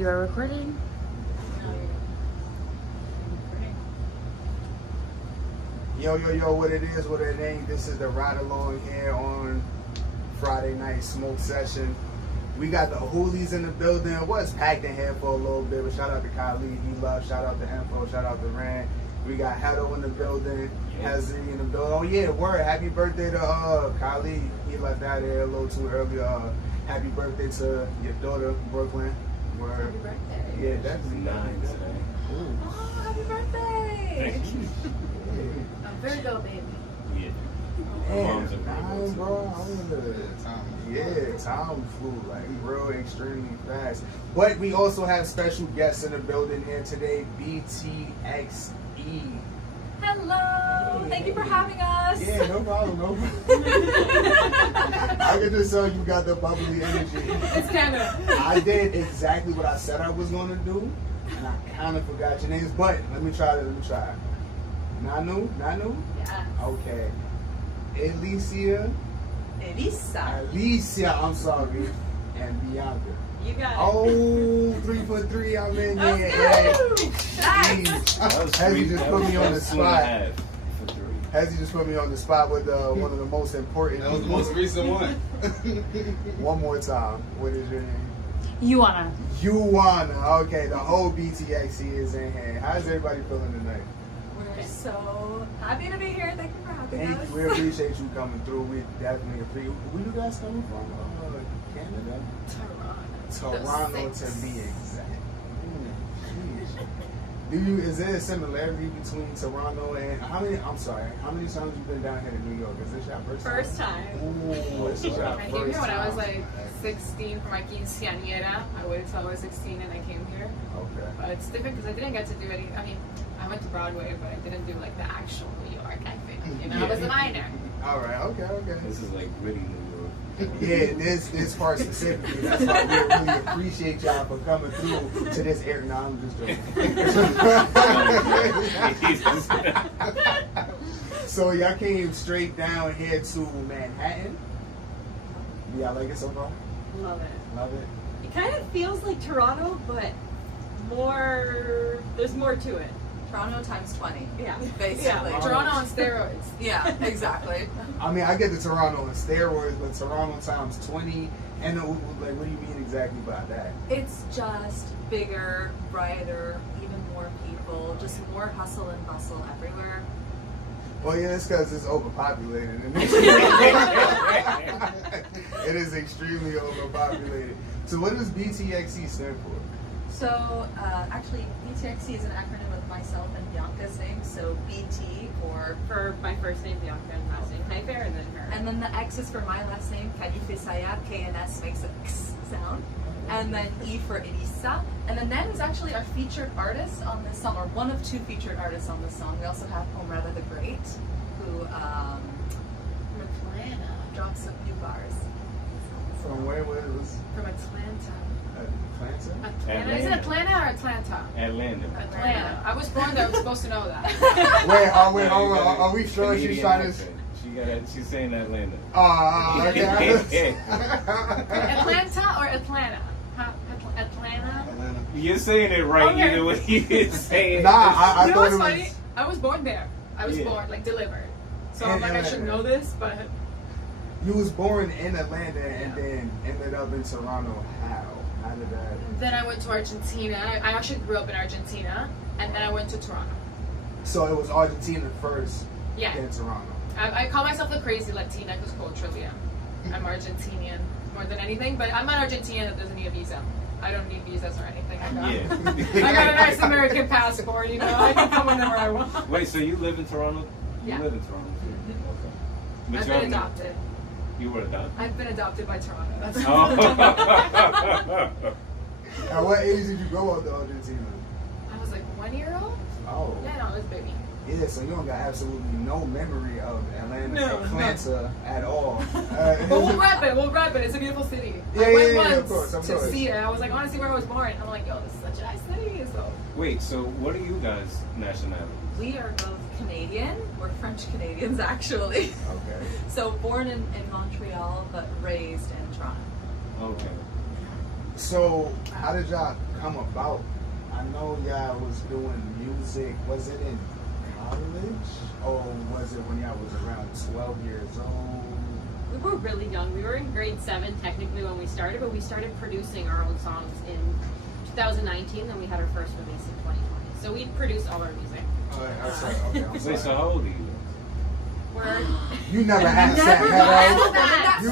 You are recording? Yo, what it is, what it ain't. This is the Ride Along here on Friday night smoke session. We got the Hoolies in the building. It was packed in here for a little bit, but shout out to Khalid, E-Love, shout out to Info, shout out to Rand. We got Hedo in the building, Hezzy in the building. Oh yeah, word, happy birthday to Khalid. He left out there a little too early. Happy birthday to your daughter, Brooklyn. Word. Happy birthday. Yeah, that's 9 today. Oh, happy birthday. Thank you. A Virgo baby. Yeah. Damn, time, bro. Yeah, time flew like real extremely fast. But we also have special guests in the building here today, BTXE. Hello. Thank you for having us. Yeah, no problem. I can just tell you got the bubbly energy. It's kind of. I did exactly what I said I was going to do, and I kind of forgot your names, but let me try. Nanu? Yeah. Okay. Elisa, I'm sorry, and Bianca. You got it. Oh, 3 for 3, I'm in there. Hezzy just put me on the spot. Hezzy just put me on the spot with one of the most important. That was the most recent one. One more time. What is your name? Yuana. Okay, the whole BTXE is in here. How's everybody feeling tonight? We're so happy to be here. Thank you for having Thank us. you. We appreciate you coming through. We definitely appreciate. Where you guys coming from? Canada? Toronto to be exact. Is there a similarity between Toronto and how many times you been down here to New York? Is this your first time? Ooh, this is your I came here when I was time. like 16 for my quinceañera. I waited till I was 16 and I came here. Okay. But it's different because I didn't get to do any. I mean, I went to Broadway, but I didn't do like the actual New York. I think I was a minor. All right. Okay. This is like gritty New York. Yeah, this part specifically. That's why we really appreciate y'all for coming through to this area. No, I'm just joking. So y'all came straight down here to Manhattan. Yeah, like it so far? Love it. Love it. It kind of feels like Toronto, but there's more to it. Toronto times 20. Yeah. Basically. Yeah, Toronto on steroids. Yeah, exactly. I mean, I get the Toronto on steroids, but Toronto times 20. And like, what do you mean exactly by that? It's just bigger, brighter, even more people, just more hustle and bustle everywhere. Well, yeah, it's because it's overpopulated. It is extremely overpopulated. So what does BTXE stand for? So, actually, BTXE is an acronym of myself and Bianca's name. So, BT For my first name, Bianca, and last name, Hyper, and then her. and then the X is for my last name, Kajufisaya, KNS makes an X sound. And then E for Elisa. And then Nan is actually our featured artist on this song, or one of 2 featured artists on this song. We also have Omreda the Great, who From Atlanta. drops a few bars. From where was it? From Atlanta. Atlanta? Atlanta. Is it Atlanta or Atlanta? Atlanta. Atlanta. I was born there. I was supposed to know that. Wait, are we sure she's trying to... She's saying Atlanta. Okay. Atlanta or Atlanta? Atlanta? You're saying it right Okay. either way you're saying. Nah, I You know thought what's it was... funny? I was born there. I was born, like, delivered. So I'm like, I should know this, but... You was born in Atlanta and then ended up in Toronto. How did that... Then I went to Argentina. I actually grew up in Argentina, and then I went to Toronto. So it was Argentina first, Yeah. then Toronto. I call myself a crazy Latina because culturally I'm Argentinian more than anything, but I'm an Argentinian that doesn't need a visa. I don't need visas or anything. I got a nice American passport, you know. I can come whenever I want. Wait, so you live in Toronto? Yeah. You live in Toronto too? Okay. But I've you're been adopted. You were adopted? I've been adopted by Toronto. That's Oh. At what age did you go out to Argentina? I was like 1 year old? Oh. Yeah, no, I was a baby. Yeah, so you don't got absolutely no memory of Atlanta at all. But we'll rep it. It's a beautiful city. Yeah, I went yeah, once of course. to see it. I was like, I want to see where I was born. I'm like, yo, this is such a nice city. So. Wait, so what are you guys' nationalities? We are both Canadian. We're French Canadians, actually. Okay. So, born in Montreal, but raised in Toronto. Okay. So how did y'all come about? I know y'all was doing music. Was it in college, or was it when y'all was around 12 years old? We were really young. We were in grade 7 technically when we started, but we started producing our own songs in 2019. Then we had our first release in 2020. So we produced all our music. Okay, I'm sorry. Wait, so how old are you? We're You never asked that, that. You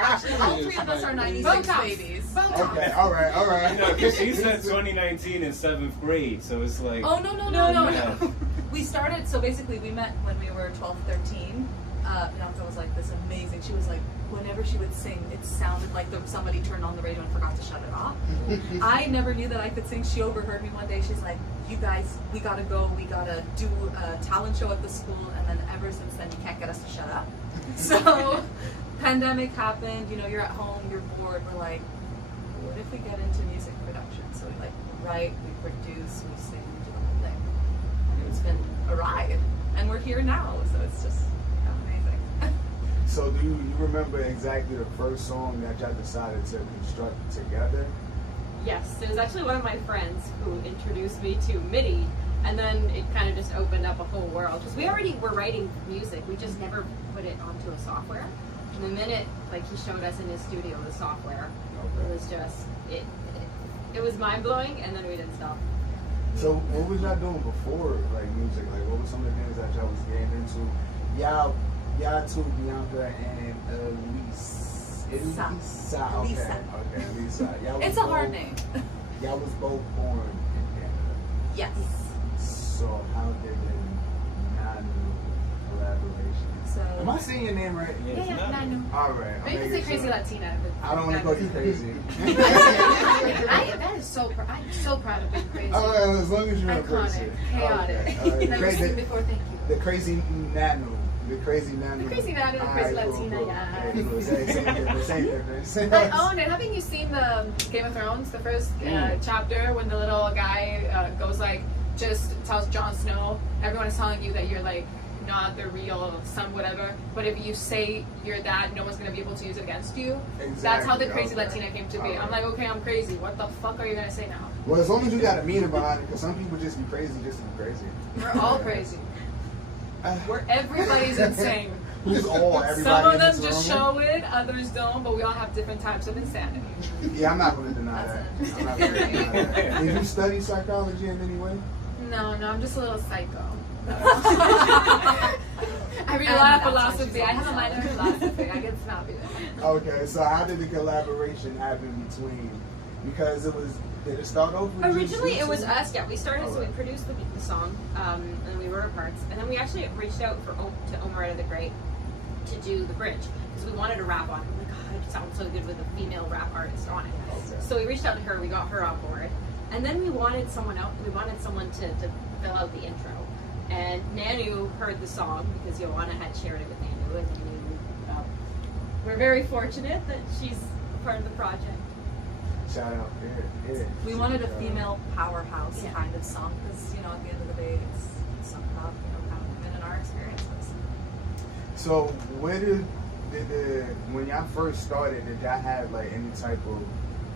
Actually, all three of us are 96 babies. Okay, all right. No, because she said 2019 in 7th grade, so it's like. Oh, no. We started, so basically we met when we were 12, 13. Bianca was like this amazing, she was like, whenever she would sing, it sounded like somebody turned on the radio and forgot to shut it off. I never knew that I could sing. She overheard me one day. She's like, you guys, we gotta go. We gotta do a talent show at the school. And then ever since then, you can't get us to shut up. So pandemic happened, you know, you're at home, you're bored. We're like, what if we get into music production? So we like write, we produce, we sing, we do the whole thing. And it's been a ride. And we're here now, so it's just amazing. So do you remember exactly the first song that y'all decided to construct together? Yes, it was actually one of my friends who introduced me to MIDI, and then it kind of just opened up a whole world. Because we already were writing music, we just never put it onto a software. And the minute like he showed us in his studio the software, it was just it was mind blowing, and then we didn't stop. So what was y'all doing before like music? Like what were some of the things that y'all was getting into? Y'all two, Bianca and Elisa. Okay, Elisa. It's a hard name. Y'all was both born in Canada. Yes. So how did the Nanu collaboration? So Am I saying your name right? Yeah, Nanu. All right. Maybe you can say crazy Latina. I don't want to call you crazy. That is so. I'm so proud of being crazy. All right, as long as you're Iconic, chaotic. Okay. Like before, thank you. The crazy Nanu. The crazy Nanu. The crazy Nanu, the crazy Alright, Latina, cool. yeah. Okay, cool. Same difference. I own it. Haven't you seen the Game of Thrones, the first chapter, when the little guy goes like, just tells Jon Snow, everyone is telling you that you're like not the real son, whatever, but if you say you're that, no one's going to be able to use it against you. Exactly. That's how the crazy Okay. Latina came to be. Alright. I'm like, okay, I'm crazy. What the fuck are you going to say now? Well, as long as you got a meaning behind it, because some people just be crazy just to be crazy. We're all crazy. Where everybody's insane. Who's all? Everybody Some of in them this just room? show it, others don't, but we all have different types of insanity. Yeah, I'm not going to deny that. That's I'm not going to deny that. Did you study psychology in any way? No, I'm just a little psycho. I read a lot of philosophy. I have a minor in philosophy. I get snappy. Okay, so how did the collaboration happen between? Because did it start over? with Originally, just it was you two? us. Yeah, we started. So we produced the song, and we wrote our parts, and then we actually reached out to Omeretta the Great to do the bridge because we wanted to rap on it. We're like, God, it sounds so good with a female rap artist on it. Okay. So we reached out to her. We got her on board, and then we wanted someone else. We wanted someone to fill out the intro. And Nanu heard the song because Joanna had shared it with Nanu, and Nanu, we're very fortunate that she's a part of the project. Shout out there. We wanted a female powerhouse Yeah. kind of song because, you know, at the end of the day, it's something about, you know, kind of women and our experiences. So where did when y'all first started, did y'all have like any type of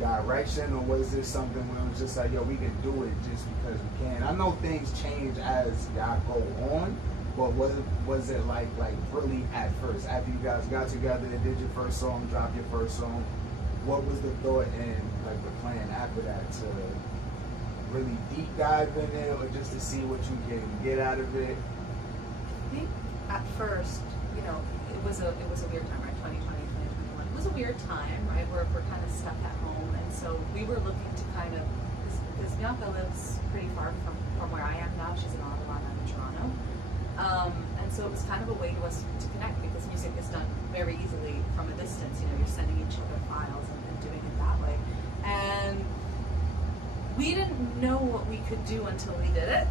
direction, or was this something where it was just like, yo, we can do it just because we can? I know things change as y'all go on, but was it like really at first, after you guys got together, did your first song, dropped your first song, what was the thought and like the plan after that, to really deep dive in it, or just to see what you can get out of it? I think at first, you know, it was a weird time, right? 2020, 2021. It was a weird time, right? We're kind of stuck at home, and so we were looking to kind of, because Bianca lives pretty far from where I am now. She's in Ottawa, and I'm in Toronto. And so it was kind of a way to us to connect, because music is done very easily from a distance. You know, you're sending each other files and doing it that way. And we didn't know what we could do until we did it.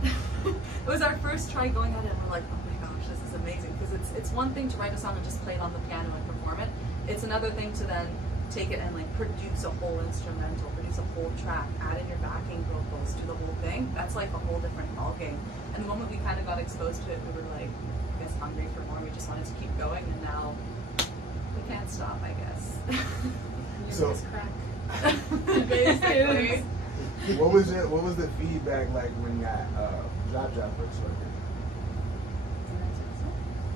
It was our first try going at it, and we're like, oh my gosh, this is amazing. Because it's one thing to write a song and just play it on the piano and perform it. It's another thing to then take it and like produce a whole instrumental, produce a whole track, add in your backing vocals, do the whole thing. That's like a whole different ballgame. And the moment we kind of got exposed to it, we were like, I guess hungry for more. We just wanted to keep going, and now we can't stop, I guess. So- crack. Basically. What was the feedback like when you dropped your first record?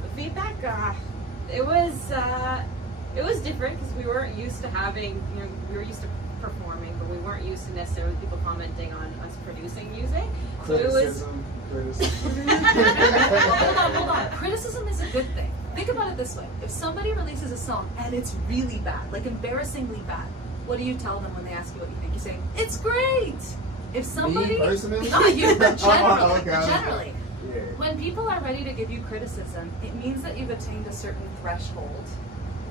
The feedback, it was different because we weren't used to having, we were used to performing, but we weren't used to necessarily people commenting on us producing music. Criticism. Hold on. Criticism is a good thing. Think about it this way. If somebody releases a song and it's really bad, like embarrassingly bad, what do you tell them when they ask you what you think? You say, it's great! If somebody... Me, personally? Not you, but generally. Okay. Generally. Yeah. When people are ready to give you criticism, it means that you've attained a certain threshold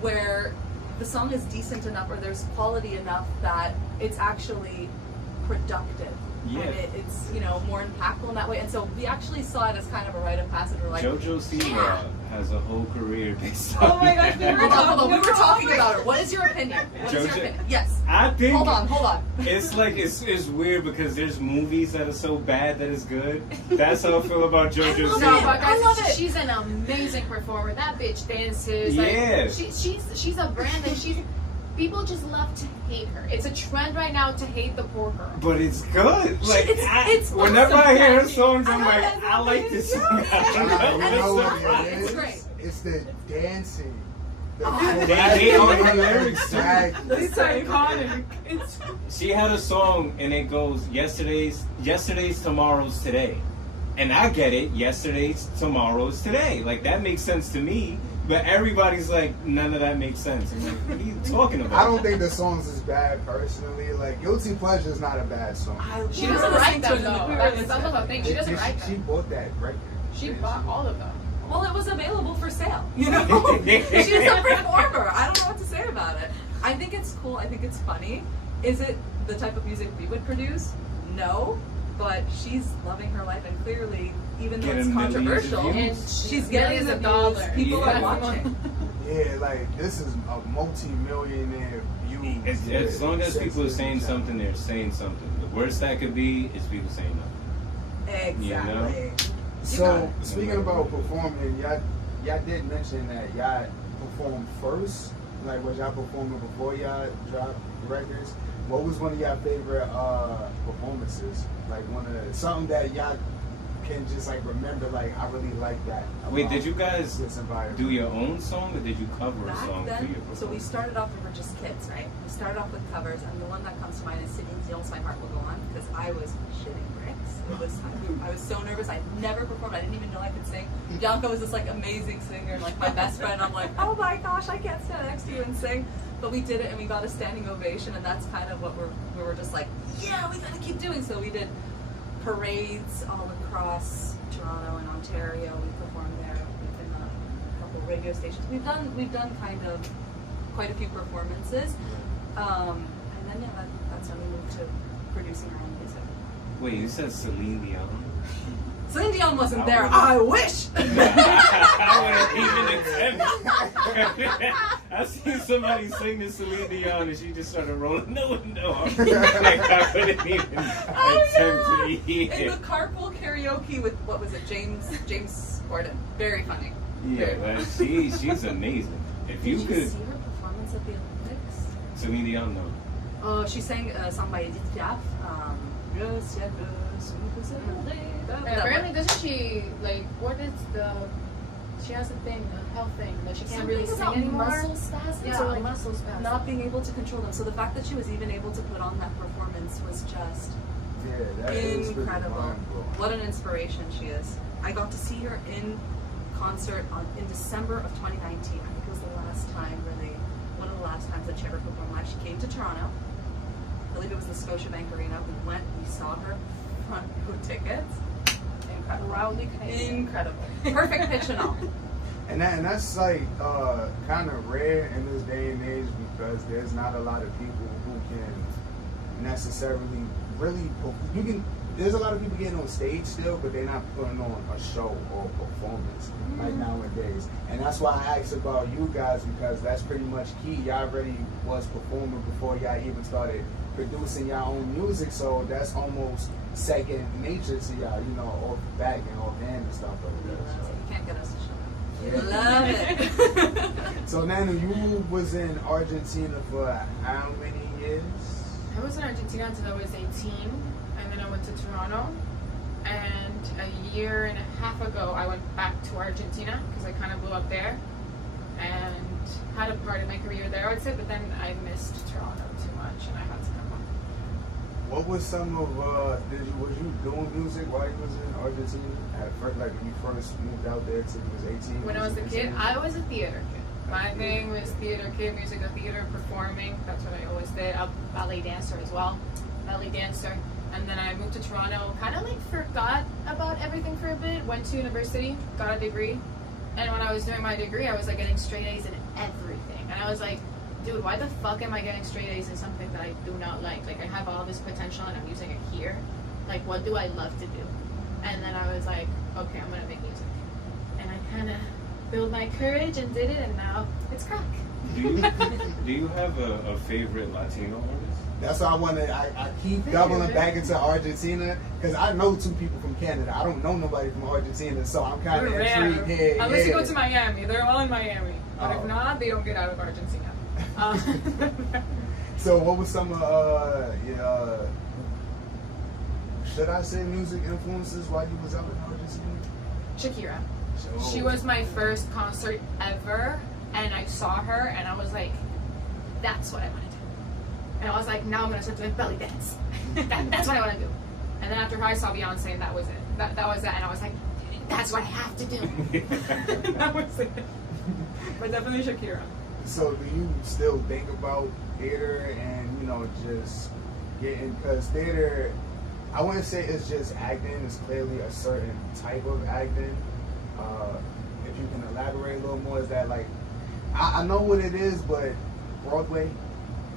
where the song is decent enough or there's quality enough that it's actually productive. Yeah. And it's, more impactful in that way. And so we actually saw it as kind of a rite of passage. We're like, JoJo Siwa has a whole career based Oh on my gosh, hold on. We were talking about it. What is your opinion? What is your opinion? Yes. I think Hold on. it's like it's weird because there's movies that are so bad that it's good. That's how I feel about JoJo No, Siwa. but I love guys, it. she's an amazing performer. That bitch dances. Yeah. Like, she's a brand, and people just love to hate her. It's a trend right now to hate the poor girl. But it's good. Like it's whenever awesome, I hear her catchy. songs, I'm I like, love I like this song. You know what it It's is? great. It's the dancing. They hate on her lyrics too. Exactly. It's iconic. She had a song and it goes yesterday's tomorrow's today. And I get it, yesterday's tomorrow's today. Like that makes sense to me. But everybody's like, none of that makes sense. I'm like, what are you talking about? I don't think the songs is bad personally. Like Guilty Pleasure is not a bad song. She doesn't write them though. That's the whole thing. She doesn't write She them. bought that record. She bought all of them. Well, it was available for sale. She's a performer. I don't know what to say about it. I think it's cool. I think it's funny. Is it the type of music we would produce? No. But she's loving her life, and clearly, even though it's Getting millions of controversial, views. she's getting the $1 views. People Yeah. are watching. Yeah, like this is a multi-millionaire view. As long as people are saying something, they're saying something. The worst that could be is people saying nothing. Exactly. So speaking about performing, y'all did mention that y'all performed first. Like was y'all performing before y'all dropped records? What was one of y'all favorite performances? Like something that y'all can just like remember, like I really like that. Wait, did you guys this environment. do your own song or did you cover a Back song for then, your so we started off, we were just kids, right? We started off with covers, and the one that comes to mind is Celine Dion's My Heart Will Go On, because I was shitting bricks. I was so nervous. I never performed. I didn't even know I could sing. Bianca was this like amazing singer, and like my best friend. I'm like, oh my gosh, I can't stand next to you and sing. But we did it, and we got a standing ovation, and that's kind of what we were just like, yeah, we gotta keep doing. So we did parades all across Toronto and Ontario. We performed there. We've been on a couple radio stations. We've done kind of quite a few performances, and then that's when we moved to producing our own music. Wait, you said Celine Dion? Celine Dion wasn't there. I wish. I wouldn't even attempt. I seen somebody sing to Celine Dion and she just started rolling the window. Like I wouldn't even attempt to hear. In the carpool karaoke with what was it, James Gordon. Very funny. Yeah, but she's amazing. If you Did could, you see her performance at the Olympics? Celine Dion, no. Oh, she sang a song by Edith Piaf. Je sais que ce que And apparently, doesn't she she has a thing, a health thing, that she can't really sing anymore? Muscle spasms. Yeah, or like muscle spasms. not being able to control them. So the fact that she was even able to put on that performance was just Yeah, that is pretty incredible. mind-blowing. What an inspiration she is. I got to see her in concert in December of 2019. I think it was the last time, really, one of the last times that she ever performed live. She came to Toronto. I believe it was the Scotiabank Arena. We went, we saw her, front row tickets. Incredible. Proudly Incredible. Perfect pitch and all. And that's like kind of rare in this day and age because there's not a lot of people who can necessarily really. There's a lot of people getting on stage still, but they're not putting on a show or a performance like nowadays. And that's why I asked about you guys because that's pretty much key. Y'all already was performing before y'all even started producing your own music, so that's almost second nature to y'all, you know, off back and off hand and stuff like that. So. You can't get us to shut up. Yeah. Love it. So Nana, you was in Argentina for how many years? I was in Argentina until I was 18, and then I went to Toronto. And a year and a half ago, I went back to Argentina because I kind of blew up there and had a part of my career there, I would say. But then I missed Toronto too much, and I had to come back. What was some of was you doing music while you was in Argentina? At first, like when you first moved out there till you was 18? When I was a kid, I was a theater kid. My thing was theater kid, musical theater, performing. That's what I always did. I'm a ballet dancer as well, ballet dancer. And then I moved to Toronto, kind of like forgot about everything for a bit, went to university, got a degree. And when I was doing my degree, I was like getting straight A's in everything. And I was like, dude, why the fuck am I getting straight A's in something that I do not like? Like, I have all this potential and I'm using it here. Like, what do I love to do? And then I was like, okay, I'm gonna make music. And I kind of built my courage and did it, and now it's crack. Do you have a favorite Latino artist? That's why I keep doubling back into Argentina, because I know 2 people from Canada. I don't know nobody from Argentina, so I'm kind of intrigued. Yeah, unless you go to Miami. They're all in Miami. But if Oh. not, they don't get out of Argentina. So what was some should I say music influences while you was out in Argentina? Shakira. So, She was my first concert ever, and I saw her, and I was like, that's what I want to do. And I was like, now I'm going to start doing belly dance. That's what I want to do. And then after her, I saw Beyonce, and that was it. That was that, and I was like, that's what I have to do. That was it. But definitely Shakira. So do you still think about theater and, just getting, because theater, I wouldn't say it's just acting, it's clearly a certain type of acting. If you can elaborate a little more, is that like, I know what it is, but Broadway?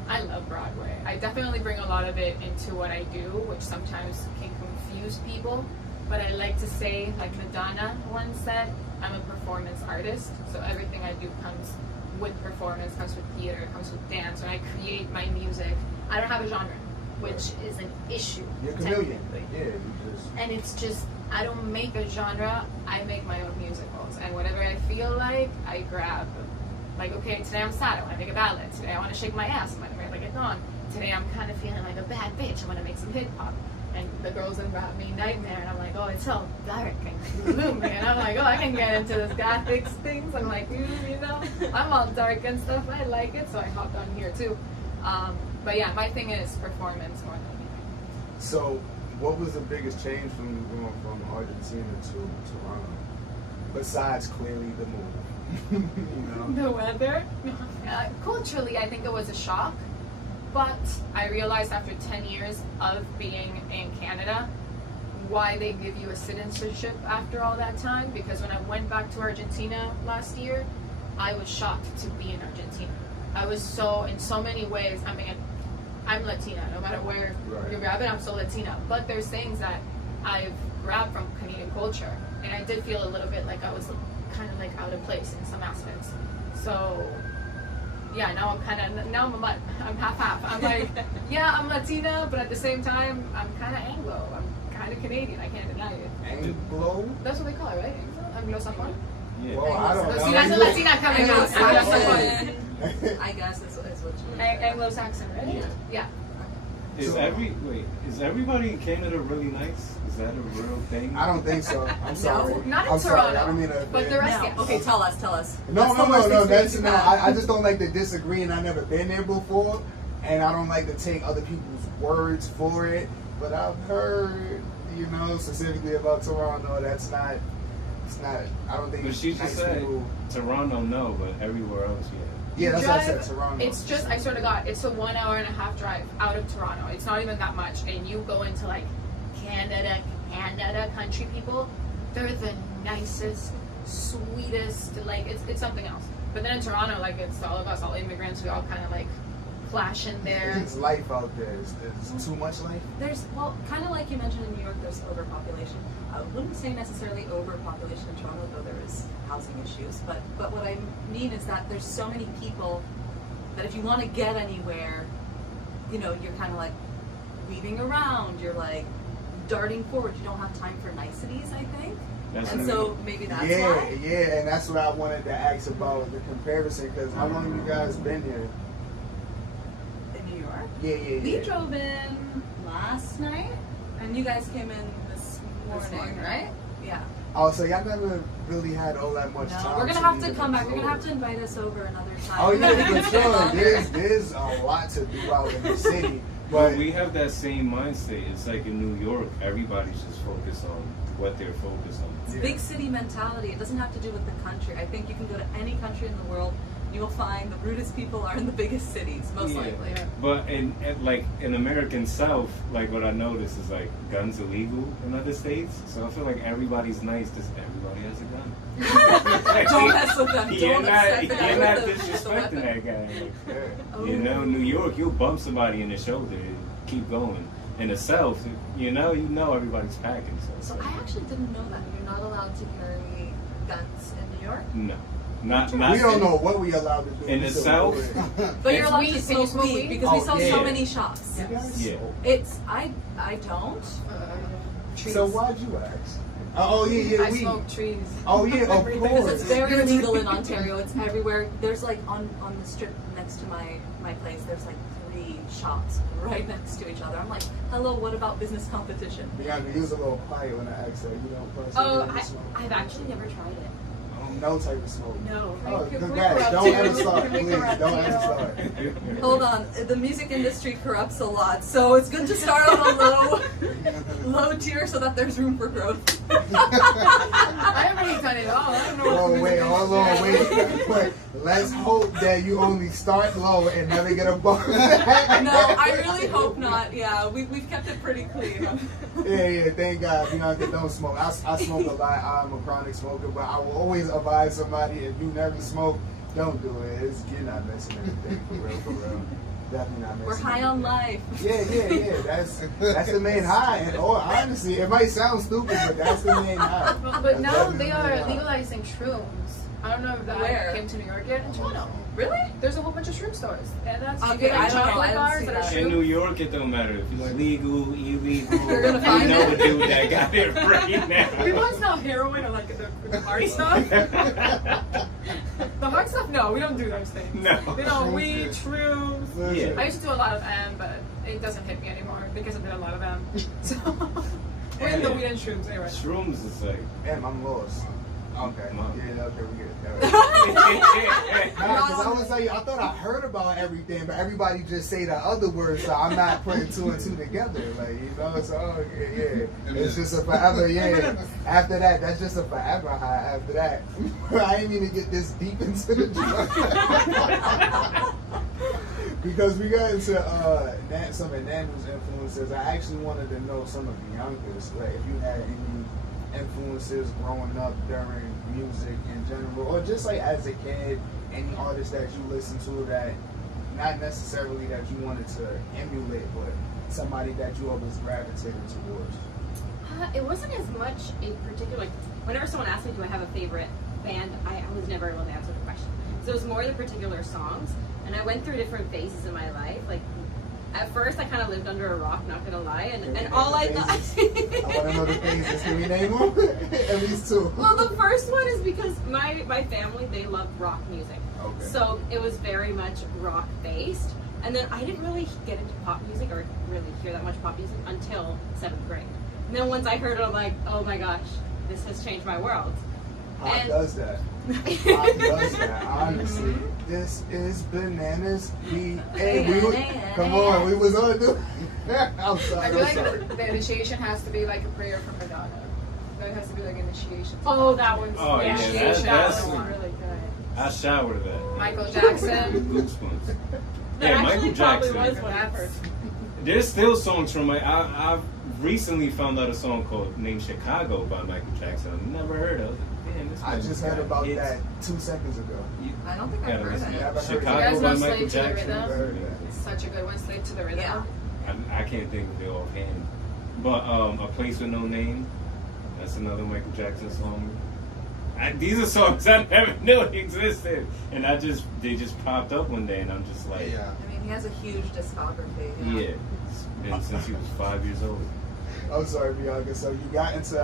I love Broadway. I definitely bring a lot of it into what I do, which sometimes can confuse people. But I like to say, like Madonna once said, I'm a performance artist. So everything I do comes with performance, comes with theater, comes with dance. When I create my music, I don't have a genre, which is an issue. You're a chameleon. technically. Yeah, you just... And it's just, I don't make a genre, I make my own musicals. And whatever I feel like, I grab. Like, okay, today I'm sad, I want to make a ballad. Today I want to shake my ass, I want to make like a reggaeton. Today I'm kind of feeling like a bad bitch, I want to make some hip hop. And the girls in Rap Me Nightmare, and I'm like, oh, it's so dark and gloomy. And I'm like, oh, I can get into this gothic things. I'm like, I'm all dark and stuff. I like it, so I hopped on here too. But yeah, my thing is performance more than anything. So, what was the biggest change from going from Argentina to Toronto? Besides clearly the move, The weather? Culturally, I think it was a shock. But I realized after 10 years of being in Canada why they give you a citizenship after all that time. Because when I went back to Argentina last year, I was shocked to be in Argentina. I was so, in so many ways, I mean, I'm Latina, no matter where you grab it, I'm so Latina. But there's things that I've grabbed from Canadian culture. And I did feel a little bit like I was kind of like out of place in some aspects. So yeah, now I'm a mutt. I'm half. I'm like, yeah, I'm Latina, but at the same time, I'm kind of Anglo. I'm kind of Canadian. I can't deny it. Anglo? That's what they call it, right? Anglo-Saxon? Yeah. Well, I don't know. See, that's a Latina coming out. Anglo-Saxon. Anglo-Saxon. I guess is what you Anglo-Saxon, right? Yeah. Yeah. Is everybody in Canada really nice? Is that a real thing? I don't think so. I'm sorry. Not in I'm Toronto, sorry. I don't mean to but the rest, Now, yes. okay, tell us. No. What's the worst experience That's you've no. had? I just don't like to disagree, and I've never been there before, and I don't like to take other people's words for it. But I've heard, specifically about Toronto, it's not. I don't think. But she just nice said people. Toronto, no, but everywhere else, yeah. Yeah, that's what I said. Drive, Toronto. it's just, I swear to God, it's a 1 hour and a half drive out of Toronto. It's not even that much. And you go into like Canada country people, they're the nicest, sweetest, like it's something else. But then in Toronto, like it's all of us, all immigrants, we all kind of like clash in there. It's life out there. It's too much life. There's, kind of like you mentioned in New York, there's overpopulation. I wouldn't say necessarily overpopulation in Toronto, though there is housing issues. But what I mean is that there's so many people that if you want to get anywhere, you're kind of like weaving around. You're like darting forward. You don't have time for niceties, I think. And so maybe that's why. Yeah, and that's what I wanted to ask about the comparison. Because how long you guys been here? In New York? We drove in last night, and you guys came in this morning, right? Yeah. Oh, so y'all never really had all that much time. We're gonna have to come back. You're gonna have to invite us over another time. Oh yeah, for sure. There's a lot to do out in the city. But we have that same mindset. It's like in New York, everybody's just focused on what they're focused on. It's big city mentality. It doesn't have to do with the country. I think you can go to any country in the world, you'll find the rudest people are in the biggest cities, most likely. But in American South, like what I noticed is like guns illegal in other states. So I feel like everybody's nice. Just everybody has a gun. Don't mess with them. You're not disrespecting that guy. Like, you know, New York, you'll bump somebody in the shoulder and keep going. In the South, you know everybody's packing. So I actually didn't know that you're not allowed to carry guns in New York. No. Not we don't know what we allowed to do in the South. But you're allowed to smoke weed because we sell so many shops. Yeah. It's I don't. So why'd you ask? Oh yeah, I smoke trees. Oh yeah, of course. Because it's very legal in Ontario. It's everywhere. There's like on the strip next to my place. There's like 3 shops right next to each other. I'm like, hello, what about business competition? Yeah, he was a little quiet when I asked her. You know, I've actually never tried it. No type of smoke. No. Oh, congrats. Don't ever start, please. Don't ever start. Hold on. The music industry corrupts a lot, so it's good to start on a low tier so that there's room for growth. I haven't really done it all. I don't know. Oh, wait, hold on, wait. Let's hope that you only start low and never get a bonus. No, I really hope not. Yeah, we've kept it pretty clean. Yeah, thank God. You know, I don't smoke. I smoke a lot. I'm a chronic smoker, but I will always advise somebody, if you never smoke, don't do it. You're not missing anything, for real. Definitely not missing We're high on life. Yeah. That's the main high. And honestly, it might sound stupid, but that's the main high. But now they are legalizing shrooms. I don't know if that came to New York yet. In Toronto. Really? There's a whole bunch of shroom stores. And that's Okay, you get like I don't know. chocolate I bars didn't see that are that. shroom. In New York, it don't matter if it's legal, illegal. You're gonna find you know it. the dude that got it right now. We want to sell heroin or like the hard stuff. The hard stuff, no, we don't do those things. No. You know, weed, shrooms. Yeah. I used to do a lot of them, but it doesn't hit me anymore because I did a lot of them. So we're in the weed and shrooms anyway. Shrooms is like. Damn, I'm lost. Okay. Mom. Yeah, okay, we get it. Because I was like, I thought I heard about everything, but everybody just say the other words, so I'm not putting 2 and 2 together. Like, you know, so it's just a forever, After that, that's just a forever high after that. I didn't mean to get this deep into the drug. Because we got into some of Namu's influences. I actually wanted to know some of the youngest, like if you had any influences growing up during music in general, or just like as a kid, any artists that you listened to that not necessarily that you wanted to emulate, but somebody that you always gravitated towards. It wasn't as much a particular, like, whenever someone asked me, do I have a favorite band, I was never able to answer the question. So it was more the particular songs, and I went through different phases in my life. Like, at first, I kind of lived under a rock, not gonna lie, and all I thought. I want to know the phases. Can we name them? At least 2. Well, the first one is because my family, they loved rock music. Okay. So it was very much rock based. And then I didn't really get into pop music or really hear that much pop music until 7th grade. And then once I heard it, I'm like, oh my gosh, this has changed my world. Pop does that. Pop does that, honestly. This is bananas. Come on, we was on it. I'm sorry. I feel like the initiation has to be like a prayer from Madonna. That has to be like initiation. Oh, that one's initiation. That's That one's really good. I showered that. Michael Jackson. Goosebumps. That Yeah, actually Michael probably Jackson. was what I heard. There's still songs from I've recently found out a song called named Chicago by Michael Jackson. I've never heard of it. Damn, this I just heard about it's- that 2 seconds ago. I don't think I've gotta heard listen that. to Never heard You it. guys Chicago know by Slave Michael to the Jackson. Rhythm? Never heard that. It's such a good one, Slave to the Rhythm. Yeah. I can't think of it offhand. But A Place with No Name, that's another Michael Jackson song. These are songs I never knew existed, and they just popped up one day, and I'm just like, I mean, he has a huge discography. yeah, it's been since he was 5 years old. I'm sorry, Bianca. So you got into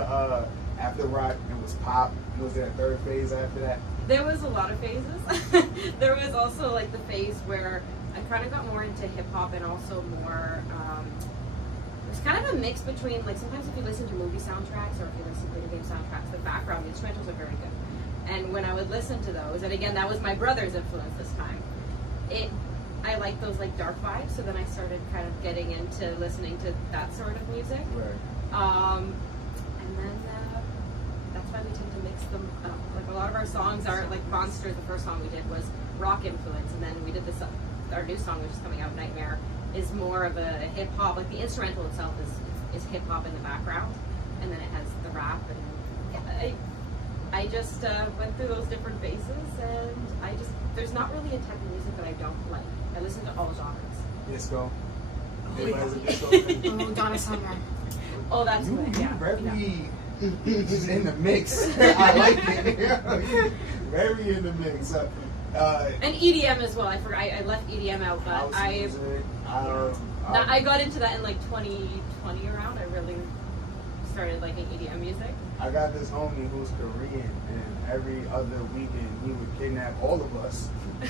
after rock, it was pop. Was there a 3rd phase after that? There was a lot of phases. There was also like the phase where I kind of got more into hip hop and also more. It's kind of a mix between, like, sometimes if you listen to movie soundtracks or if you listen to video game soundtracks, the background, the instrumentals are very good. And when I would listen to those, and again, that was my brother's influence this time. I like those like dark vibes, so then I started kind of getting into listening to that sort of music. Right. And then that's why we tend to mix them up. Like a lot of our songs are like Monster. The first song we did was rock influence, and then we did this. Our new song, which is coming out, Nightmare, is more of a hip hop. Like the instrumental itself is hip hop in the background, and then it has the rap. And I just went through those different phases, and there's not really a type of music that I don't like. I listen to all genres. Disco. Everybody's a disco fan. Oh, Donna Summer. Oh, that's You good. Yeah. very in the mix. I like it. Very in the mix. And EDM as well. I forgot. I left EDM out, but I got into that in like 2020 around. I really started liking EDM music. I got this homie who's Korean, and every other weekend he would kidnap all of us.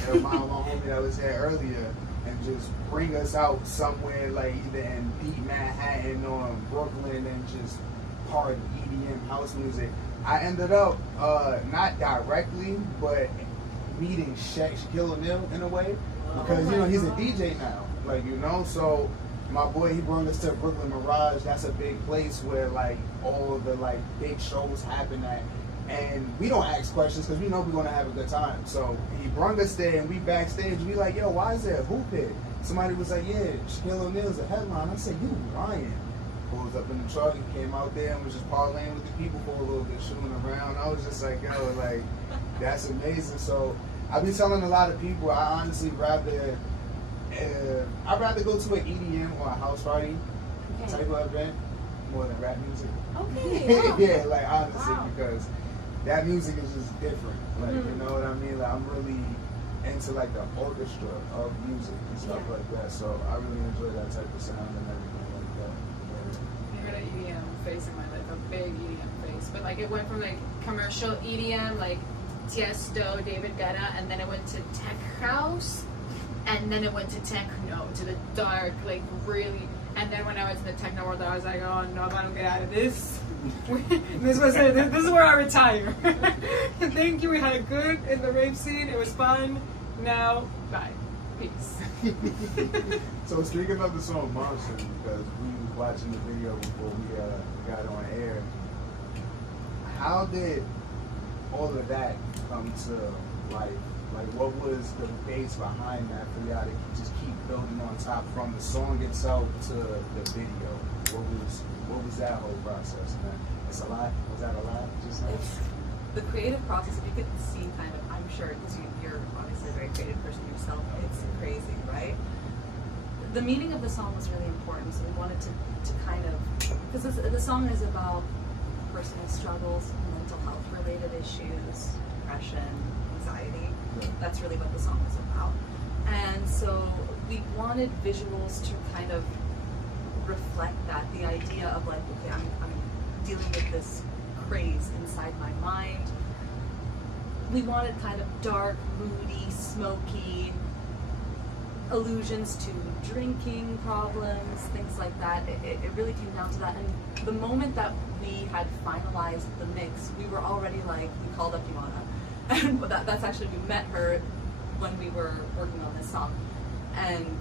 And my homie that was here earlier, and just bring us out somewhere like either in deep Manhattan or in Brooklyn and just party EDM house music. I ended up not directly, but meeting Shaquille O'Neal in a way, because you know he's a DJ now, like, you know. So my boy, he brought us to Brooklyn Mirage. That's a big place where like all the like big shows happen at, and we don't ask questions because we know we're gonna have a good time. So he brought us there, and we backstage. We like, yo, why is there a hoop here? Somebody was like, yeah, Shaquille O'Neal's a headline. I said, you lying. Pulled up in the truck and came out there and was just parlaying with the people for a little bit, shooting around. I was just like, yo, like, that's amazing. So I've been telling a lot of people, I honestly rather I'd rather go to an EDM or a house party type of event more than rap music. Okay. Wow. Yeah, like honestly, Wow. because that music is just different. Like, you know what I mean? Like, I'm really into like the orchestra of music and stuff like that. So I really enjoy that type of sound and everything like that. I had an EDM phase in my life, a big EDM phase. But like it went from like commercial EDM, like Tiesto, David Guetta, and then it went to tech house, and then it went to techno, to the dark, like really. And then when I was in the techno world, I was like, oh no, if I don't get out of this, this is where I retire. Thank you, we had it good in the rave scene, it was fun. Now, bye, peace. So speaking of the song Monster, because we was watching the video before we got on air, how did all of that come to life? Like, what was the base behind that for y'all to just keep building on top, from the song itself to the video? What was that whole process, man? It's a lot. Was that a lot? Just like It's the creative process. If you could see, kind of, I'm sure, because you're obviously a very creative person yourself. It's crazy, right? The meaning of the song was really important, so we wanted to kind of, because the song is about personal struggles, mental health related issues, depression, anxiety. That's really what the song is about. And so we wanted visuals to kind of reflect that, the idea of like, okay, I'm dealing with this craze inside my mind. We wanted kind of dark, moody, smoky allusions to drinking problems, things like that. It really came down to that. And the moment that we had finalized the mix, we were already like, we called up Ioana. And that's actually, we met her when we were working on this song. And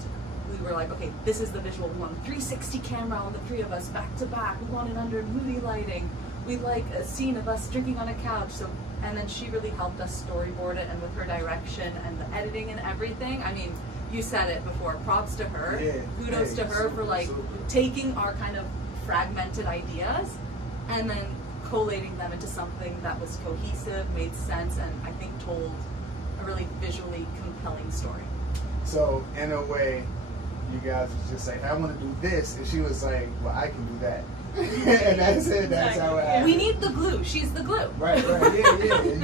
we were like, okay, this is the visual. We want a 360 camera on the three of us back to back. We want it under moody lighting. We like a scene of us drinking on a couch. So, and then she really helped us storyboard it, and with her direction and the editing and everything. I mean, you said it before, props to her. Yeah, kudos to her for like taking our kind of fragmented ideas and then collating them into something that was cohesive, made sense, and I think told a really visually compelling story. So in a way, you guys was just like, I want to do this, and she was like, well, I can do that. And that's it. That's how it happened. We need the glue. She's the glue. Right. Yeah.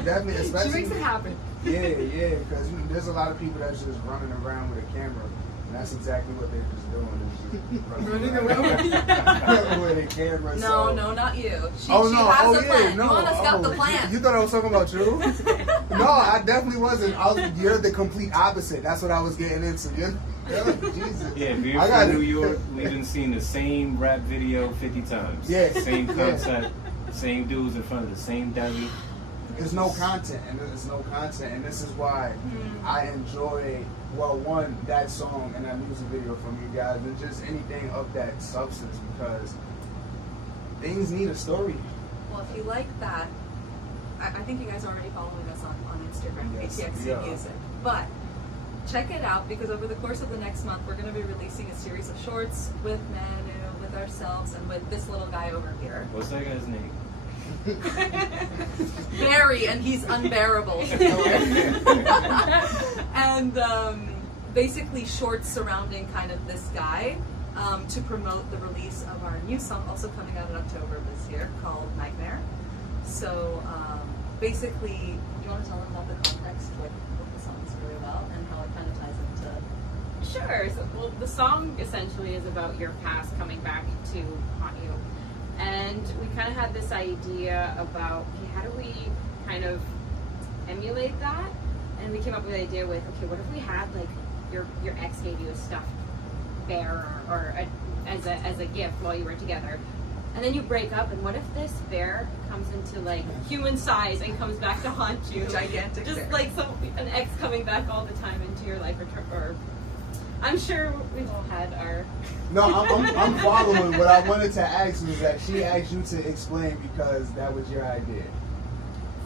Definitely, especially. She makes it happen. Yeah, because there's a lot of people that's just running around with a camera, and that's exactly what they're just doing. Is just running around with a camera. No, not you. She Oh, has a plan. Ioana's got the plan. You thought I was talking about you? No, I definitely wasn't. You're the complete opposite. That's what I was getting into. Jesus. Yeah, being from New York, we've been seeing the same rap video 50 times. Yeah. Same concept, same dudes in front of the same deli. There's no content, and this is why I enjoy, well, one, that song and that music video from you guys, and just anything of that substance, because things need a story. Well, if you like that, I think you guys are already following us on Instagram, Yes, BTXE Music. But check it out, because over the course of the next month, we're going to be releasing a series of shorts with Manu, with ourselves, and with this little guy over here. What's that guy's name? Barry, and he's unbearable. And basically shorts surrounding kind of this guy to promote the release of our new song, also coming out in October this year, called Nightmare. So basically, do you want to tell them about the context, like what the song is really about, and how it kind of ties into... Sure. So, well, the song essentially is about your past coming back to haunt you. And we kind of had this idea about, okay, how do we kind of emulate that? And we came up with the idea with, okay, what if we had, like, your ex gave you a stuffed bear as a gift while you were together, and then you break up, and what if this bear comes into, like, human size and comes back to haunt you? Gigantic Just bear. like an ex coming back all the time into your life, or I'm sure we've all had our... No, I'm following. What I wanted to ask was that she asked you to explain because that was your idea.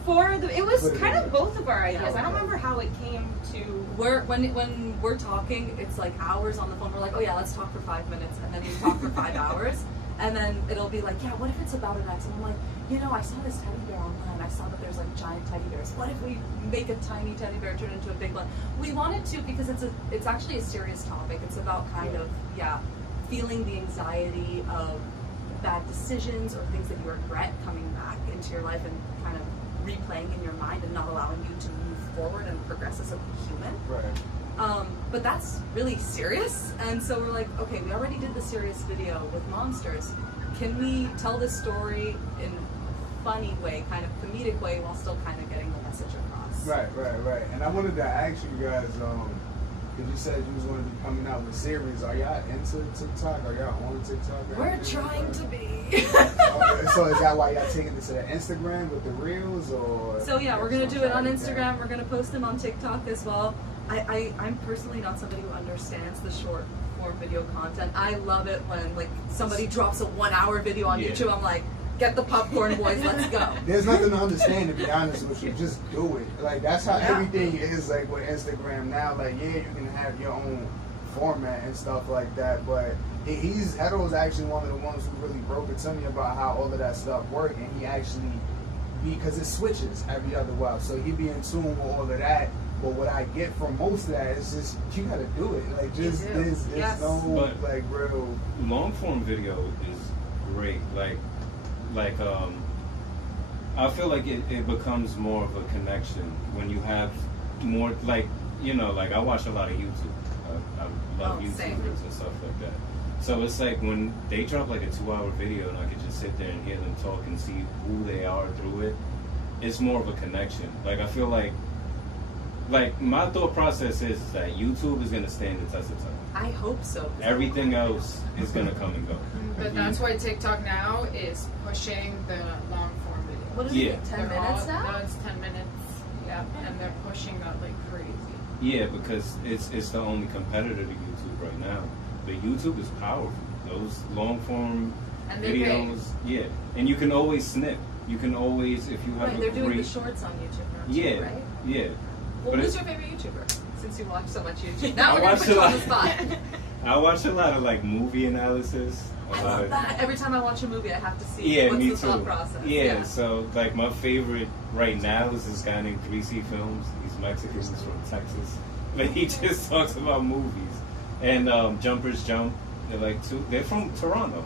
It was kind of both of our ideas. Yeah, I don't remember how it came to... When we're talking, it's like hours on the phone. We're like, oh yeah, let's talk for 5 minutes, and then we talk for 5 hours, and then it'll be like, yeah, what if it's about an ex? And I'm like, you know, I saw this teddy bear online. I saw that there's like giant teddy bears. What if we make a tiny teddy bear turn into a big one? We wanted to because it's actually a serious topic. It's about kind of feeling the anxiety of bad decisions or things that you regret coming back into your life and kind of replaying in your mind and not allowing you to move forward and progress as a human. Right. But that's really serious, and so we're like, okay, we already did the serious video with monsters. Can we tell this story in a funny way, kind of comedic way, while still kind of getting the message across? Right. And I wanted to ask you guys, because you said you was going to be coming out with series. Are y'all into TikTok? Are y'all on TikTok? We're trying to be. Okay, so is that why y'all taking this to the Instagram with the reels, or? So yeah, we're gonna do it on Instagram. We're gonna post them on TikTok as well. I'm personally not somebody who understands the short form video content. I love it when like somebody drops a 1 hour video on YouTube. I'm like, get the popcorn, boys, let's go. There's nothing to understand, to be honest with you. Just do it. Like, that's how everything is, like, with Instagram now. Like, yeah, you can have your own format and stuff like that, but Hedo's actually one of the ones who really broke it to me about how all of that stuff worked, and he actually, because it switches every other while, so he be in tune with all of that. But what I get from most of that is just, you gotta do it. Like, just, there's no, like, real... Long form video is great. I feel like it becomes more of a connection when you have more, like, you know, like I watch a lot of YouTube. I love YouTubers and stuff like that. So it's like when they drop like a 2 hour video and I can just sit there and hear them talk and see who they are through it, it's more of a connection. Like, I feel like my thought process is that YouTube is going to stand the test of time. I hope so. Everything else is going to come and go. But that's why TikTok now is pushing the long form video. What is it, 10 minutes now? No, it's 10 minutes. Yeah, and they're pushing that like crazy. Yeah, because it's the only competitor to YouTube right now. But YouTube is powerful. Those long form videos, and you can always snip. You can always, if you have they're doing the shorts on YouTube now too, right? Yeah. Well, who's your favorite YouTuber? Since you watch so much YouTube. Now we're going to put you on the spot. I watch a lot of like movie analysis. I love that. Every time I watch a movie, I have to see what's the thought process. Yeah, so like my favorite right now is this guy named 3C Films. He's Mexican, he's from Texas. But he just talks about movies. And Jumpers Jump. They're from Toronto.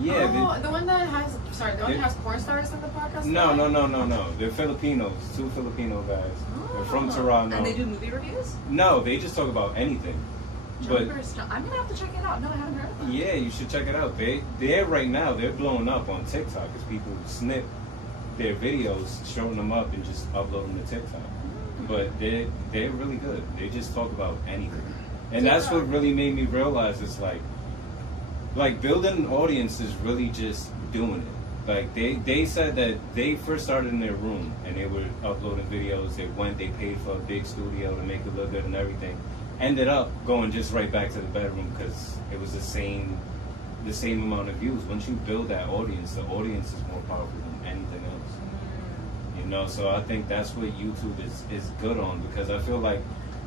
Yeah. The one that has porn stars in the podcast? No. They're Filipinos. 2 Filipino guys. They're from Toronto. And they do movie reviews? No, they just talk about anything. Jumpers Jump. I'm gonna have to check it out. No, I haven't heard of them. Yeah, you should check it out. They're right now, they're blowing up on TikTok because people snip their videos, showing them up and just uploading to TikTok. But they're really good. They just talk about anything. And that's what really made me realize it's like building an audience is really just doing it. Like they said that they first started in their room and they were uploading videos. They paid for a big studio to make it look good and everything. Ended up going just right back to the bedroom because it was the same amount of views. Once you build that audience, the audience is more powerful than anything else. You know, so I think that's what YouTube is good on, because I feel like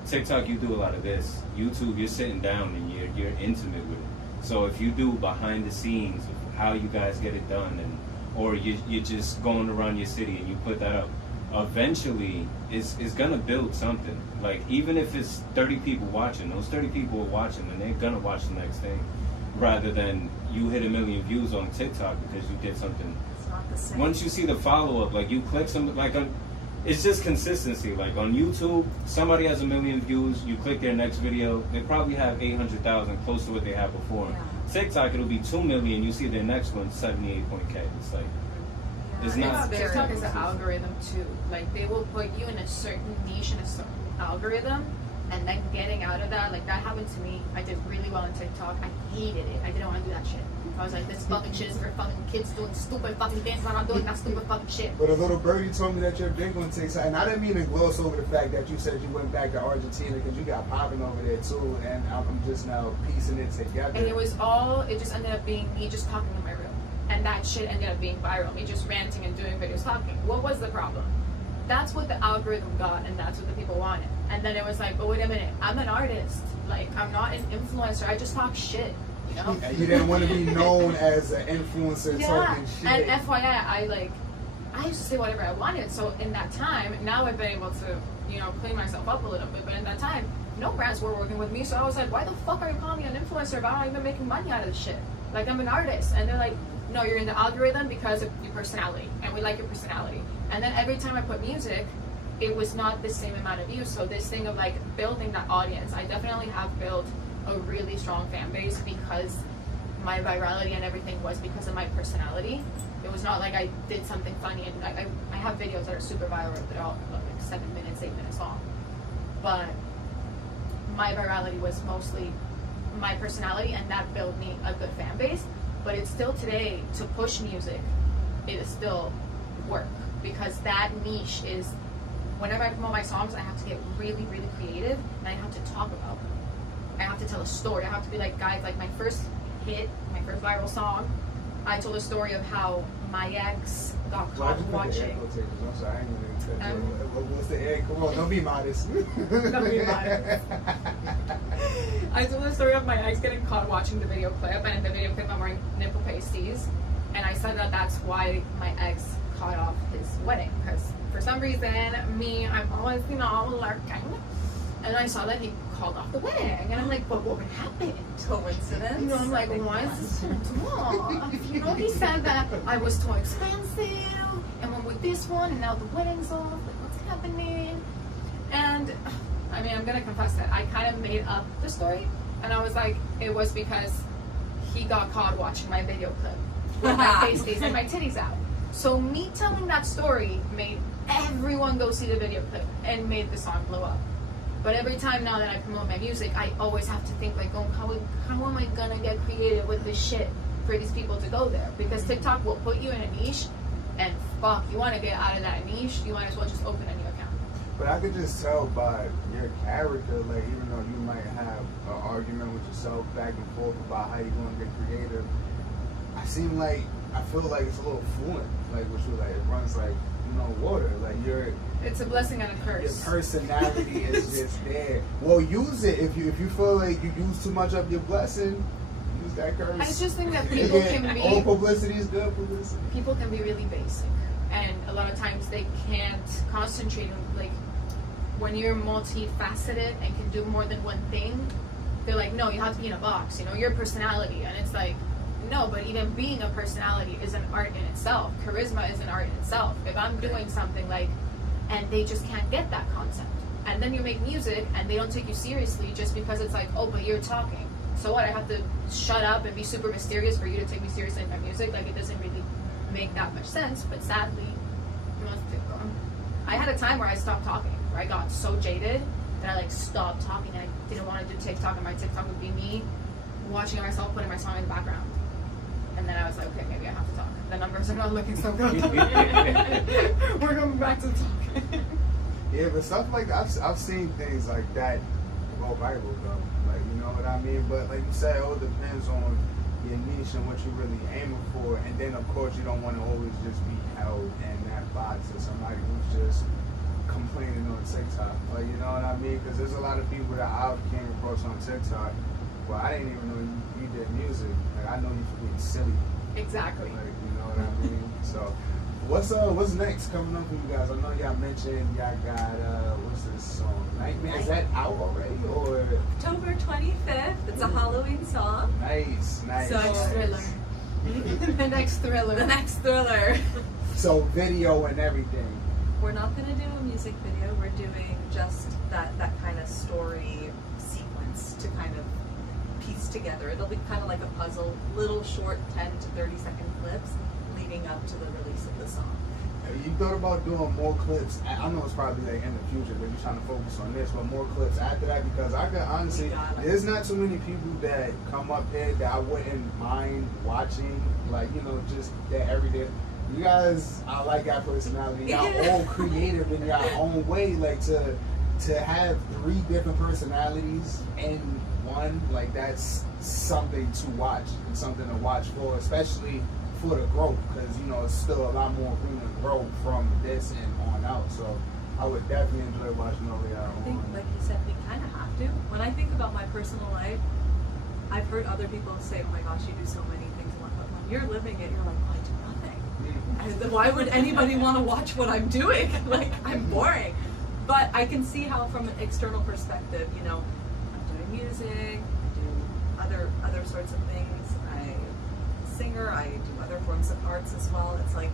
TikTok, you do a lot of this. YouTube, you're sitting down and you're intimate with it. So if you do behind the scenes of how you guys get it done, or you're just going around your city and you put that up, eventually it's gonna build something. Like, even if it's 30 people watching, those 30 people are watching and they're gonna watch the next thing, rather than you hit 1 million views on TikTok because you did something. It's not the same. Once you see the follow-up, like you click some, like it's just consistency. Like on YouTube, somebody has 1 million views, you click their next video, they probably have 800,000, close to what they had before. Yeah. TikTok, it'll be 2 million, you see their next one, 78.k. It's like, it's not. TikTok is an algorithm too. Like, they will put you in a certain niche in a certain algorithm, and then getting out of that, like that happened to me. I did really well on TikTok. I hated it. I didn't want to do that shit. I was like, this fucking shit is for fucking kids doing stupid fucking things. I'm not doing that stupid fucking shit. But a little birdie told me that you're big on TikTok, and I didn't mean to gloss over the fact that you said you went back to Argentina because you got popping over there too, and I'm just now piecing it together. And it just ended up being me just talking in my room. And that shit ended up being viral. Me just ranting and doing videos talking. What was the problem? That's what the algorithm got, and that's what the people wanted. And then it was like, but wait a minute, I'm an artist. Like, I'm not an influencer. I just talk shit, you know? You didn't want to be known as an influencer talking shit. And FYI, I used to say whatever I wanted. So in that time, now I've been able to, you know, clean myself up a little bit. But in that time, no brands were working with me. So I was like, why the fuck are you calling me an influencer if I'm not even making money out of this shit? Like, I'm an artist. And they're like, no, you're in the algorithm because of your personality, and we like your personality. And then every time I put music, it was not the same amount of views. So this thing of like building that audience, I definitely have built a really strong fan base because my virality and everything was because of my personality. It was not like I did something funny, and I have videos that are super viral. They're all like 7 minutes, 8 minutes long. But my virality was mostly my personality, and that built me a good fan base. But it's still today, to push music, it is still work, because that niche is, whenever I promote my songs, I have to get really, really creative, and I have to talk about them. I have to tell a story. I have to be like, guys, like my first hit, my first viral song, I told a story of how my ex got caught watching. I'm sorry, I ain't even what's the egg? Come on, don't be modest. Don't be modest. I told the story of my ex getting caught watching the video clip, and in the video clip I'm wearing nipple pasties, and I said that that's why my ex cut off his wedding, because for some reason, I'm always, you know, lurking, and I saw that he called off the wedding, and I'm like, but what happened? Coincidence? You know, I'm like, why is this off? You know, he said that I was too expensive, and went with this one, and now the wedding's off. Like, what's happening? And I mean, I'm gonna confess that I kind of made up the story, and I was like, it was because he got caught watching my video clip with my pasties and my titties out. So me telling that story made everyone go see the video clip and made the song blow up. But every time now that I promote my music, I always have to think like, oh, how am I gonna get creative with this shit for these people to go there? Because TikTok will put you in a niche, and fuck, you want to get out of that niche, you might as well just open a new account. But I could just tell by your character, like, even though you might have an argument with yourself back and forth about how you're going to get creative, I feel like it's a little fluent, like with you, like it runs like, you know, water, like it's a blessing and a curse. Your personality is just there. Well, use it. If you feel like you use too much of your blessing, use that curse. I just think that people can be, all publicity is good publicity. People can be really basic, and a lot of times they can't concentrate on, like, when you're multifaceted and can do more than one thing, they're like, no, you have to be in a box, you know, your personality. And it's like, no, but even being a personality is an art in itself. Charisma is an art in itself. If I'm doing something like, and they just can't get that concept, and then you make music and they don't take you seriously just because it's like, oh, but you're talking. So what, I have to shut up and be super mysterious for you to take me seriously in my music? Like, it doesn't really make that much sense. But sadly, I had a time where I stopped talking, where I got so jaded that I like stopped talking and I didn't want to do TikTok, and my TikTok would be me watching myself putting my song in the background. And then I was like, okay, maybe I have to talk. The numbers are not looking so good. We're going back to talking. Yeah, but stuff like that, I've seen things like that go viral though. Like, you know what I mean? But like you said, it all depends on your niche and what you're really aiming for. And then of course you don't want to always just be held in that box of somebody who's just complaining on TikTok. Like, you know what I mean? Because there's a lot of people that I came across on TikTok. Well, I didn't even know you did music. Like, I know you for being silly. Exactly. Like, you know what I mean? So, what's next coming up for you guys? I know y'all mentioned y'all got what's this song? Nightmare. Is that out already or? October 25th. It's a Halloween song. Nice. So Thriller. The next Thriller. The next Thriller. So video and everything. We're not going to do a music video. We're doing just that kind of story sequence to kind of piece together. It'll be kind of like a puzzle, little short 10 to 30-second clips leading up to the release of the song. Have you thought about doing more clips? I know it's probably like in the future, but you're trying to focus on this, but more clips after that, because I could honestly, there's not too many people that come up here that I wouldn't mind watching, like, you know, just that everyday. You guys, I like your personality. Y'all all creative in your own way. Like to have 3 different personalities in one, like that's something to watch and something to watch for, especially for the growth, because you know it's still a lot more room to grow from this and on out. So I would definitely enjoy watching over y'all. I think, like you said, we kind of have to. When I think about my personal life, I've heard other people say, "Oh my gosh, you do so many things." But when you're living it, you're like, "I do nothing." Why would anybody want to watch what I'm doing? Like, I'm boring. But I can see how, from an external perspective, you know, I'm doing music, I do other sorts of things. I'm a singer, I do other forms of arts as well. It's like,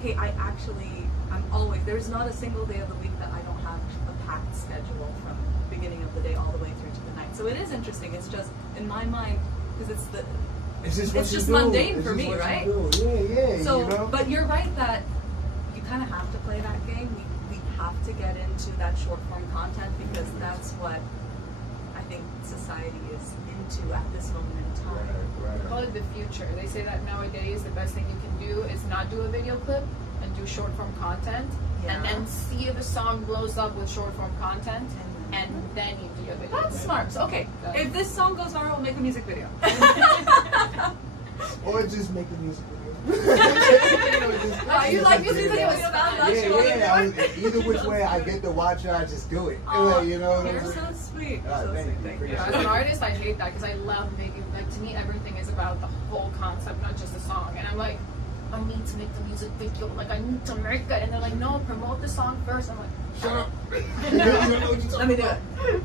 okay, I'm always, there's not a single day of the week that I don't have a packed schedule from the beginning of the day all the way through to the night. So it is interesting. It's just, in my mind, because it's just mundane for me, right? Yeah. So, you know? but you're right that you kind of have to play that game. We have to get into that short form content because that's what I think society is into at this moment in time. Right. They call it the future. They say that nowadays the best thing you can do is not do a video clip and do short form content, and then see if the song blows up with short form content, and then you do your video. That's smart. So, okay, if this song goes viral, we'll make a music video. Or just make a music video. You like music videos? Either which way I get to watch it, I just do it. You know what I'm You're saying? so sweet. Thank you. As an artist, I hate that because I love making, like, to me everything is about the whole concept, not just the song. And I'm like, I need to make the music video, like I need to make it. And they're like, no, promote the song first. I'm like, shut up. Let me do it.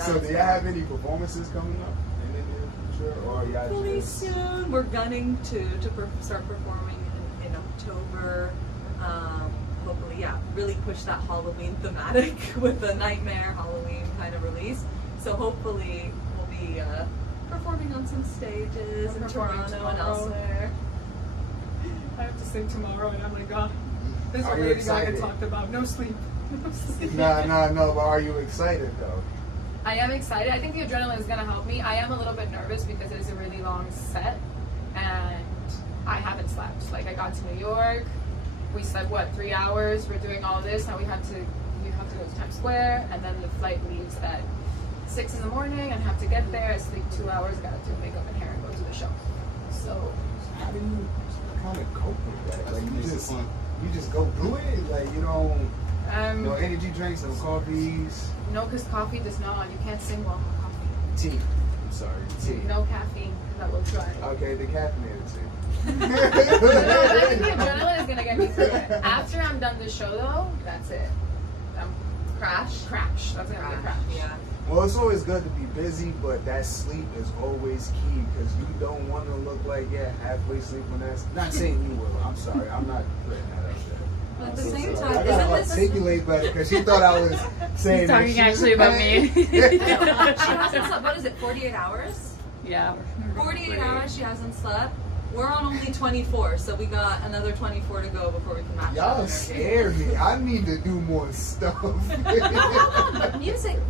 So do y'all have any performances coming up in the near future? Or y'all Hopefully just... soon. We're gunning to start performing in October. Hopefully, really push that Halloween thematic with the Nightmare Halloween kind of release. So hopefully we'll be performing on some stages in Toronto and elsewhere. I have to sing tomorrow, and I'm like, God, this is Are what you Lady excited? Gaga talked about. No sleep. No, but are you excited though? I am excited. I think the adrenaline is going to help me. I am a little bit nervous because it is a really long set, and I haven't slept. Like, I got to New York, we slept, 3 hours? We're doing all this, now you have to go to Times Square, and then the flight leaves at 6 in the morning, and have to get there. I sleep 2 hours, gotta do makeup and hair, and go to the show. So, how do you kind of cope with that? Like, you just go do it? Like, you don't... no energy drinks, no coffees? No, because coffee does not. You can't sing well with coffee. Tea. I'm sorry, tea. No caffeine, because that will dry. Okay, the caffeinated tea. No, I think the adrenaline is going to get me through it. After I'm done the show, though, that's it. Crash. That's going to be a crash. Yeah. Well, it's always good to be busy, but that sleep is always key because you don't want to look like you're halfway asleep when that's... Not saying you will. I'm sorry. I'm not putting that out there. But at the same So time, I gotta articulate better because she thought I was saying He's that talking she actually was about me. she hasn't slept. What is it? 48 hours? Yeah. 48 hours she hasn't slept. We're on only 24, so we got another 24 to go before we can match. Y'all scare me. I need to do more stuff.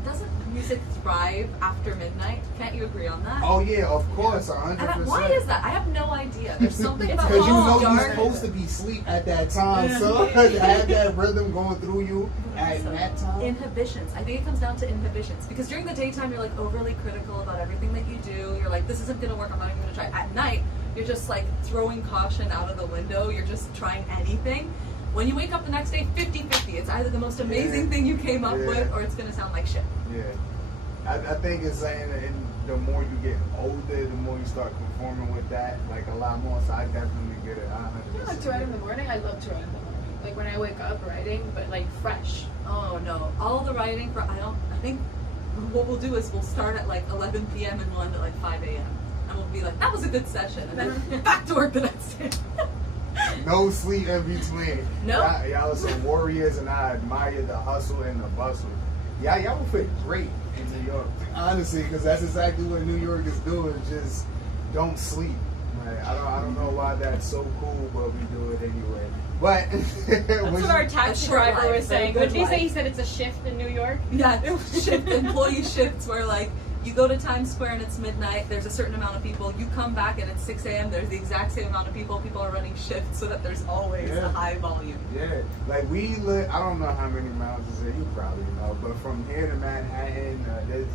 Doesn't music thrive after midnight? Can't you agree on that? Oh yeah, of course, 100%. And why is that? I have no idea. There's something about because you know dark. you're supposed to be asleep at that time, so to have that rhythm going through you at that time. Inhibitions. I think it comes down to inhibitions because during the daytime you're like overly critical about everything that you do. You're like, this isn't gonna work. I'm not even gonna try. At night, you're just like throwing caution out of the window. You're just trying anything. When you wake up the next day, 50-50. It's either the most amazing thing you came up with, or it's gonna sound like shit. Yeah. I think it's saying that the more you get older, the more you start conforming with that, like a lot more. So I definitely get it. I like to write in the morning. I love to write in the morning. Like when I wake up writing, but like fresh. Oh no, all the writing for I think what we'll do is we'll start at like 11 p.m. and we'll end at like 5 a.m. and we'll be like, that was a good session, and then back to work the next day. No sleep in between. No. Y'all are some warriors, and I admire the hustle and the bustle. Y'all will fit great in New York, honestly, because that's exactly what New York is doing. Just don't sleep. Right? I don't know why that's so cool, but we do it anyway. But that's what our taxi driver was saying. What did he say? He said it's a shift in New York. Yeah, employee shifts where like you go to Times Square and it's midnight. There's a certain amount of people. You come back and it's 6 a.m. There's the exact same amount of people. People are running shifts so that there's always a high volume. Yeah, like we live. I don't know how many miles is it. You probably know, but from here to Manhattan,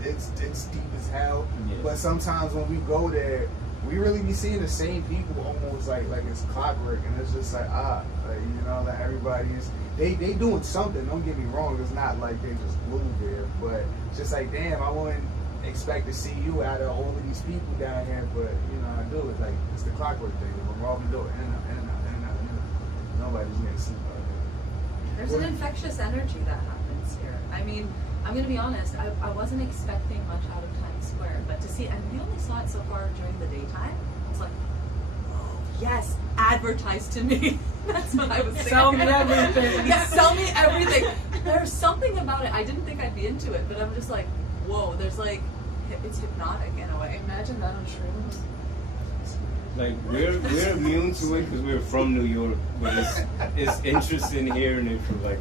it's deep as hell. Yeah. But sometimes when we go there, we really be seeing the same people almost like it's clockwork, and it's just like like everybody's they doing something. Don't get me wrong, it's not like they just glued there, but it's just like, damn, I wouldn't expect to see you out of all of these people down here, but I do it. Like it's the clockwork thing. We're all doing in and out. Nobody's gonna sleep out there. There's an infectious energy that happens here. I mean, I'm gonna be honest. I wasn't expecting much out of Times Square, but to see, and we only saw it so far during the daytime. I was like, oh yes, advertise to me. That's what I was saying. Sell me everything. Yeah, sell me everything. There's something about it. I didn't think I'd be into it, but I'm just like, whoa. There's like, it's hypnotic in a way. Imagine that on shrooms. Like we're immune to it because we're from New York, but it's interesting hearing it from like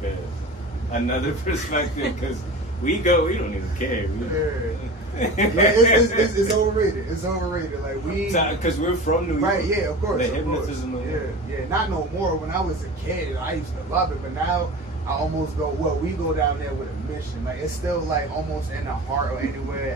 another perspective because we don't even care. It's overrated. It's overrated. Like because we're from New York. Right? Yeah, of course. The hypnotism. Yeah. Not no more. When I was a kid, I used to love it, but now I almost go. Well, we go down there with a mission. Like it's still like almost in the heart or anywhere